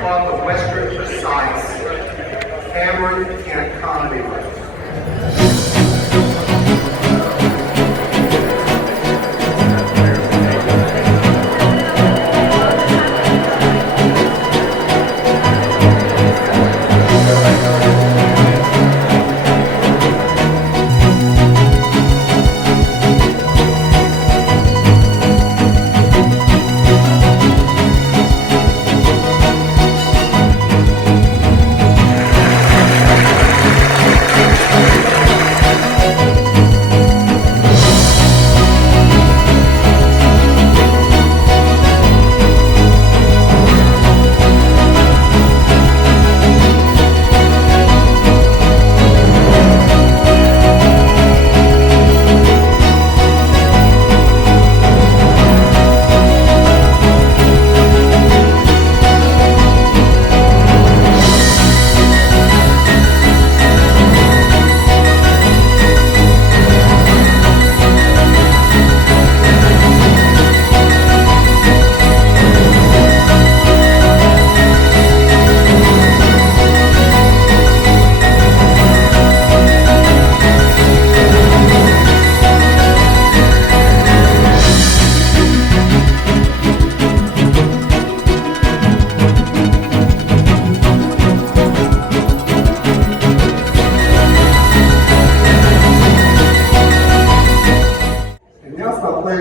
Club of Western Forsyth, Cameron Kent Comedy Roast.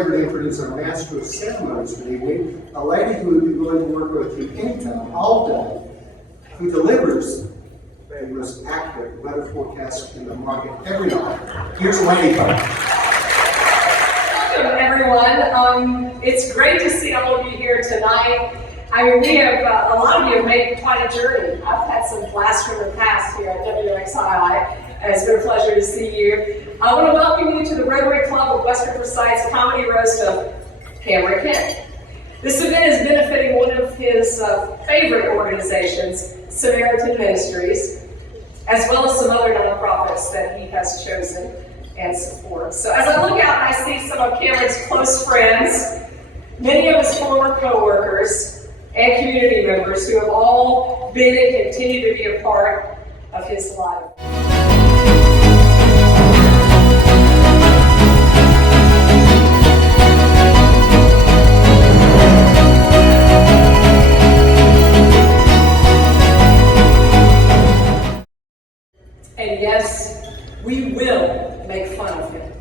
Introduce our Master of Ceremonies for the evening, a lady who would be willing to work with you anytime, all day, who delivers a most accurate weather forecast in the market every night. Here's Lady Bug. Welcome, everyone. It's great to see all of you here tonight. I mean, we have, a lot of you have made quite a journey. I've had some blasts from the past here at WXII. It's been a pleasure to see you. I want to welcome you to the Rotary Club of Western Forsyth's Comedy Roast of Cameron Kent. This event is benefiting one of his favorite organizations, Samaritan Ministries, as well as some other nonprofits that he has chosen and supports. So as I look out and I see some of Cameron's close friends, many of his former co-workers, and community members who have all been and continue to be a part of his life. And yes, we will make fun of him.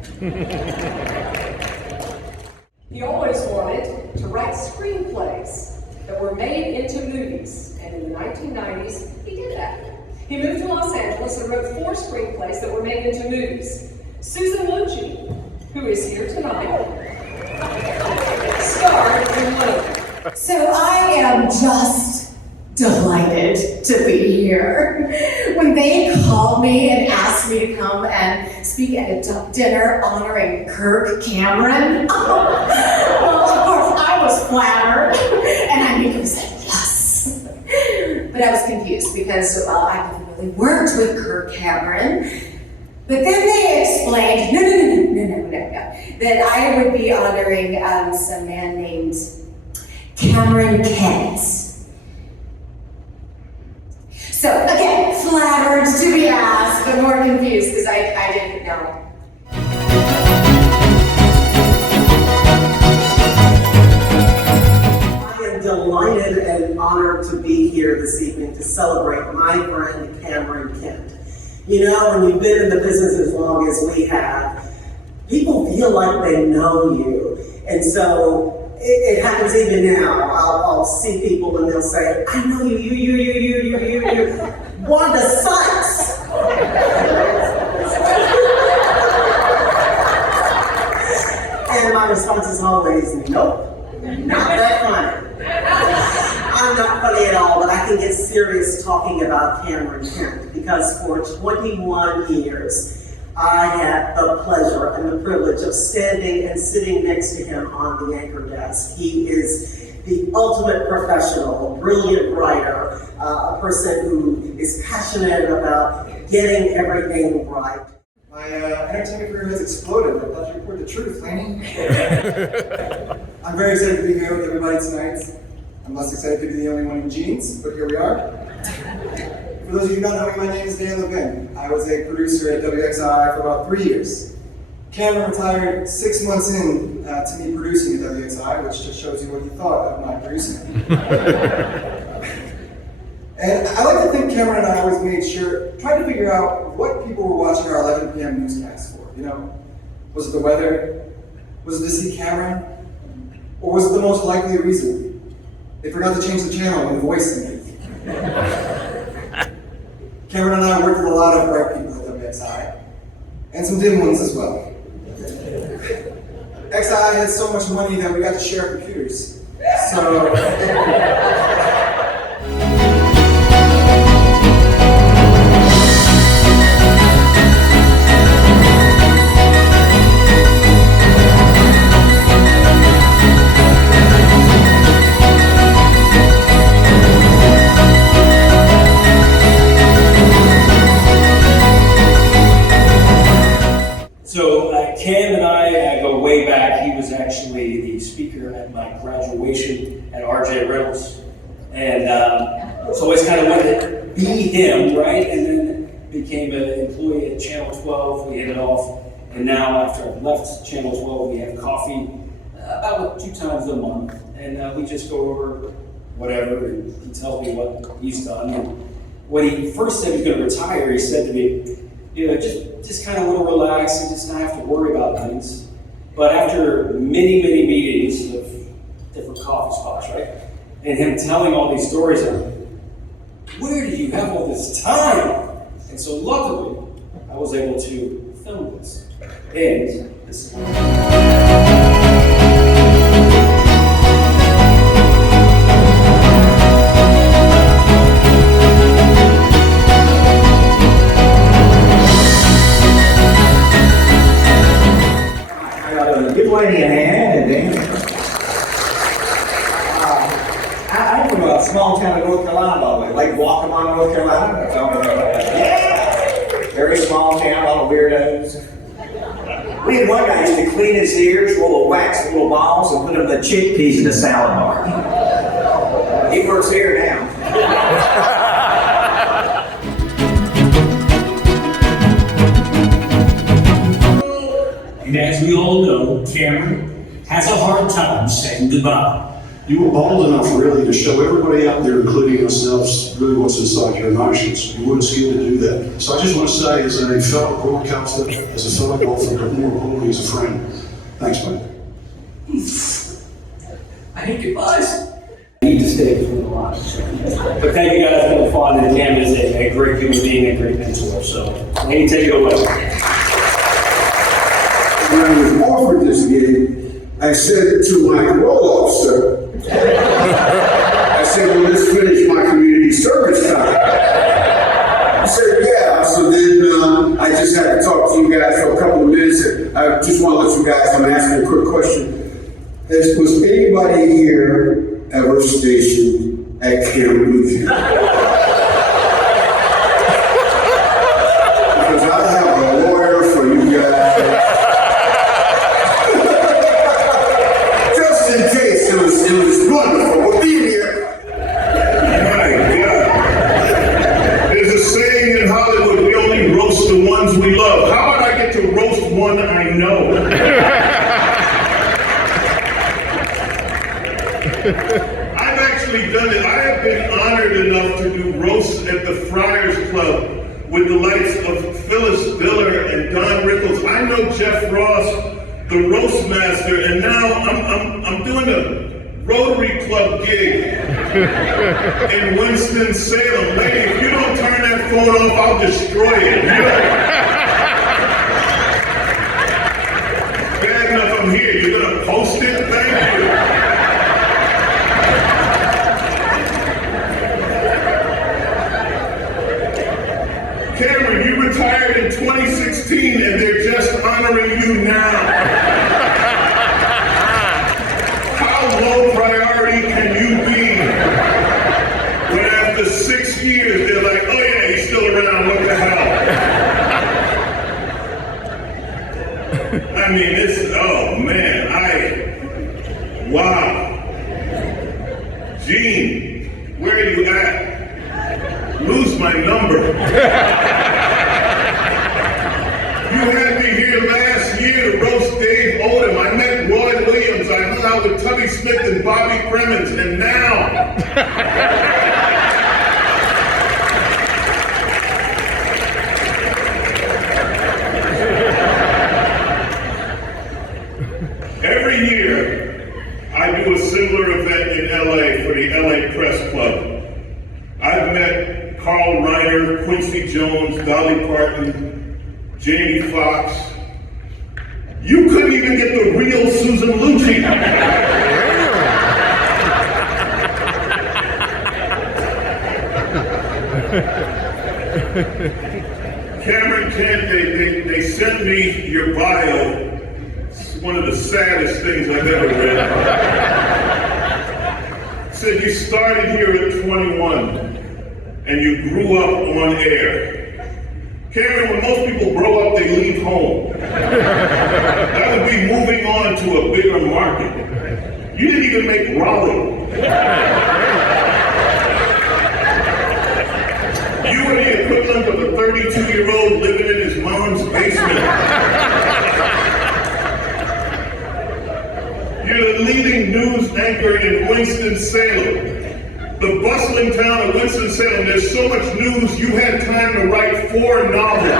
He always wanted to write screenplays that were made into movies, and in the 1990s, he did that. He moved to Los Angeles and wrote 4 screenplays that were made into movies. Susan Lucci, who is here tonight, starred in one of them. So I am just delighted to be here. When they called me and asked me to come and speak at a dinner honoring Kirk Cameron, well, of course I was flattered, and I immediately said yes. But I was confused because, well, I haven't really worked with Kirk Cameron. But then they explained, no, that I would be honoring some man named Cameron Kent. So again, flattered to be asked, but more confused because I didn't know. I am delighted and honored to be here this evening to celebrate my friend Cameron Kent. You know, when you've been in the business as long as we have, people feel like they know you. And so it happens even now. I'll see people and they'll say, I know you, you. Wanda Sykes. And my response is always, nope, not that funny. I'm not funny at all, but I can get serious talking about Cameron Kent because for 21 years, I had the pleasure and the privilege of standing and sitting next to him on the anchor desk. He is the ultimate professional, a brilliant writer, a person who is passionate about getting everything right. My entertainment career has exploded. I thought you reported the truth, Laney. I'm very excited to be here with everybody tonight. I'm less excited to be the only one in jeans, but here we are. For those of you who don't know me, my name is Dan Levin. I was a producer at WXI for about 3 years. Cameron retired 6 months in to me producing at WXI, which just shows you what he thought of my producing. And I like to think Cameron and I always made sure, tried to figure out what people were watching our 11 p.m. newscast for. You know, was it the weather? Was it to see Cameron? Or was it the most likely reason? They forgot to change the channel when the voice ended. Cameron and I worked with a lot of bright people at WXI, and some dim ones as well. XI had so much money that we got to share computers. So. Cam and I go way back. He was actually the speaker at my graduation at RJ Reynolds. And so I always kind of wanted to be him, right? And then became an employee at Channel 12. We hit it off. And now after I've left Channel 12, we have coffee about 2 times a month. And we just go over whatever, and he tells me what he's done. And when he first said he was going to retire, he said to me, you know, just kind of want to relax and just not have to worry about things. But after many, many meetings of different coffee spots, right? And him telling all these stories, I'm like, where did you have all this time? And so luckily, I was able to film this. And this is give lady a hand, and then I'm from a small town in North Carolina, by the way, Lake Waccamaw, North Carolina. Yeah, very small town, a lot of weirdos. We had one guy used to clean his ears, roll of wax, little balls, and put them in the chickpeas in the salad bar. He works here now. And as we all know, Cameron has a hard time saying goodbye. You were bold enough really to show everybody out there, including ourselves, really what's inside your emotions. You weren't scared to do that. So I just want to say, as a fellow broadcaster, as a fellow golfer, but more importantly as a friend, thanks, mate. I hate goodbyes. I need to stay between the lines. But thank you guys for the fun, and Cam is a great human being and a great mentor. So, Lady, take it away. When I was offered this gig, I said to my parole officer, I said, well, let's finish my community service time. He said, yeah. So then I just had to talk to you guys for a couple of minutes. I just want to let you guys, I'm asking a quick question. Was anybody here ever stationed at Camp Lutheran? Because I have a lawyer for you guys. Just in case, it was wonderful. We'll be here. My God. There's a saying in Hollywood, we only roast the ones we love. How about I get to roast one I know? I've actually done it. I have been honored enough to do roasts at the Friars Club with the likes of Phyllis Diller and Don Rickles. I know Jeff Ross, the roast master, and now I'm doing a Rotary Club gig in Winston-Salem. Lady, if you don't turn that phone off, I'll destroy it. Bad enough I'm here. You're gonna post it? Thank you. Cameron, you retired in 2016 and they're just honoring you now. How low priority can you be when after 6 years they're like, oh yeah, he's still around, what the hell? I mean, oh man, wow. Jeez. my number. You had me here last year to roast Dave Odom. I met Roy Williams. I hung out with Tubby Smith and Bobby Cremens. And now... Every year, I do a similar event in LA for the LA Press Club. I've met Carl Reiner, Quincy Jones, Dolly Parton, Jamie Foxx. You couldn't even get the real Susan Lucci. Cameron Kent, they sent me your bio. It's one of the saddest things I've ever read. Said you started here at 21 and you grew up on air. Cameron, when most people grow up, they leave home. That would be moving on to a bigger market. You didn't even make Raleigh. You were the equivalent of a 32-year-old living in his mom's basement. You're the leading news anchor in Winston-Salem. The bustling town of Winston-Salem, there's so much news, you had time to write 4 novels.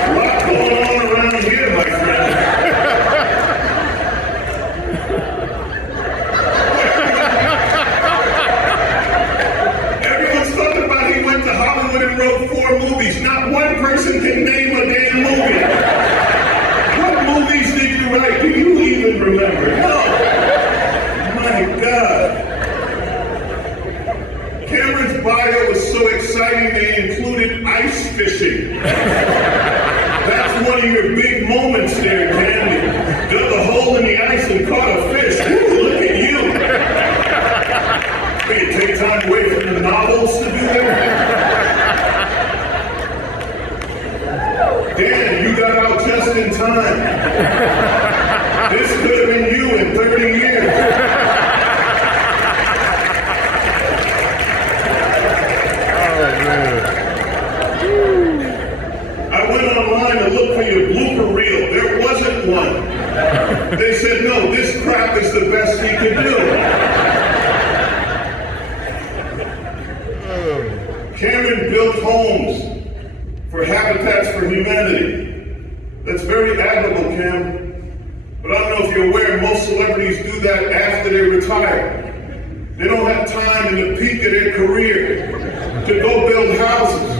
A lot going on around here, my friend. Everyone's talking about he went to Hollywood and wrote 4 movies. Not one person can name a damn movie. What movies did you write? Do you even remember? No. My God. Cameron's bio was so exciting they included ice fishing. That's one of your big moments there, Candy. Dug a hole in the ice and caught a fish. Woo, look at you. Will you take time away from the novels to do that? Dan, you got out just in time. This could have been you in 30 years. I went online to look for your blooper reel. There wasn't one. They said, no, this crap is the best he could do. Cameron built homes for Habitats for Humanity. That's very admirable, Cam. But I don't know if you're aware, most celebrities do that after they retire. They don't have time in the peak of their career to go build houses.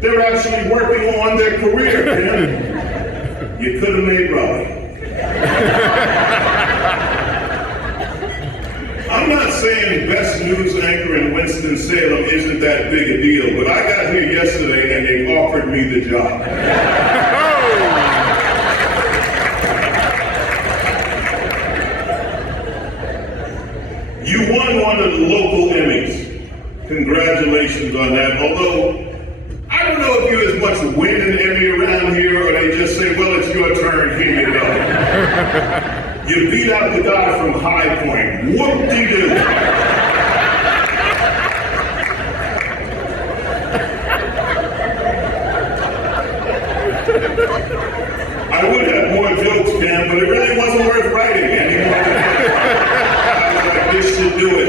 They're actually working on their career, Cam. You could have made Raleigh. I'm not saying best news anchor in Winston-Salem isn't that big a deal, but I got here yesterday and they offered me the job. You won one of the local Emmys. Congratulations on that. Although, I don't know if you as much win an Emmy around here or they just say, well, it's your turn, here you go. You beat out the guy from High Point. Whoop-de-doo. I would have more jokes, Cam, but it really wasn't worth writing anymore. This should do it.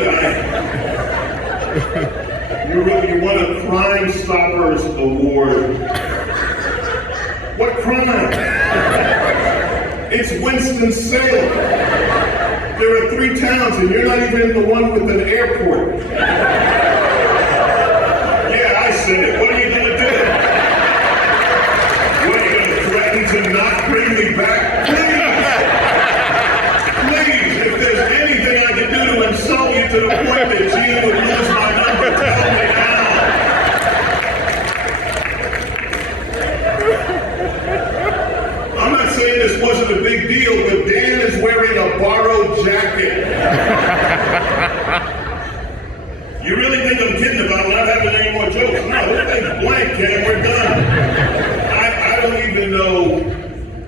You won a Crime Stoppers Award. What crime? It's Winston-Salem. There are 3 towns and you're not even the one with an airport. Yeah, I said it. What are you gonna do? What, are you gonna threaten to not bring me back? Please, if there's anything I can do to insult you to the point that Gene would lose my number, tell me now. I'm not saying this wasn't a big deal, but Dan is wearing a borrowed jacket. You really think I'm kidding about not having any more jokes? No, this thing's blank, Cam. We're done. I don't even know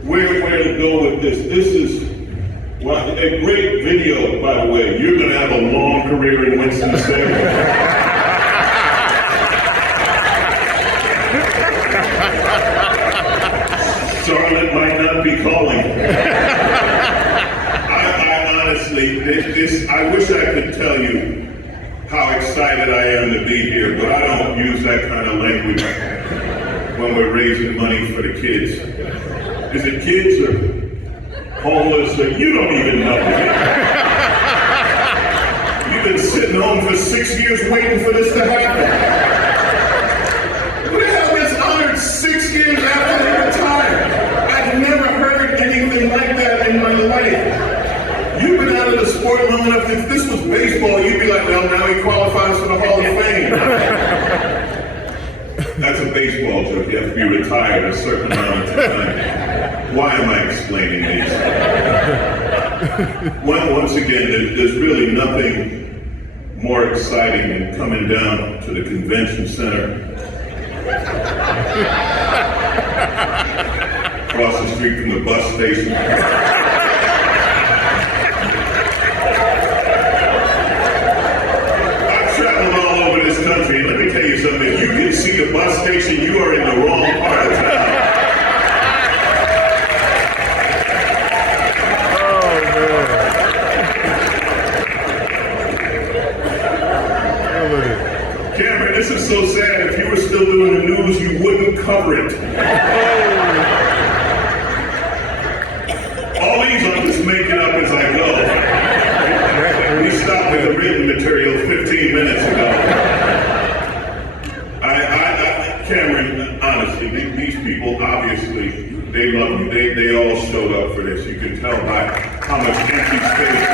where to go with this. Well, a great video, by the way. You're gonna have a long career in Winston-Salem. Charlotte might not be calling. I honestly, I wish I could tell you how excited I am to be here, but I don't use that kind of language when we're raising money for the kids. Is it kids or homeless or you don't even know? You've been sitting home for 6 years waiting for this to happen. Who the hell gets honored 6 years after they retire? I've never heard anything like that in my life. You've been out of the sport long enough. If this was baseball, you'd be like, well, now he qualifies for the Hall of Fame. That's a baseball joke. You have to be retired a certain amount of time. Why am I explaining these? Once again, there's really nothing more exciting than coming down to the convention center, across the street from the bus station. I've traveled all over this country, and let me tell you something. If you can see the bus station, you are in the wrong part of town. Cameron, this is so sad. If you were still doing the news, you wouldn't cover it. All these I'm just making up as I go. We stopped with the written material 15 minutes ago. Cameron, honestly, these people obviously, they love you. They all showed up for this. You can tell by how much empty space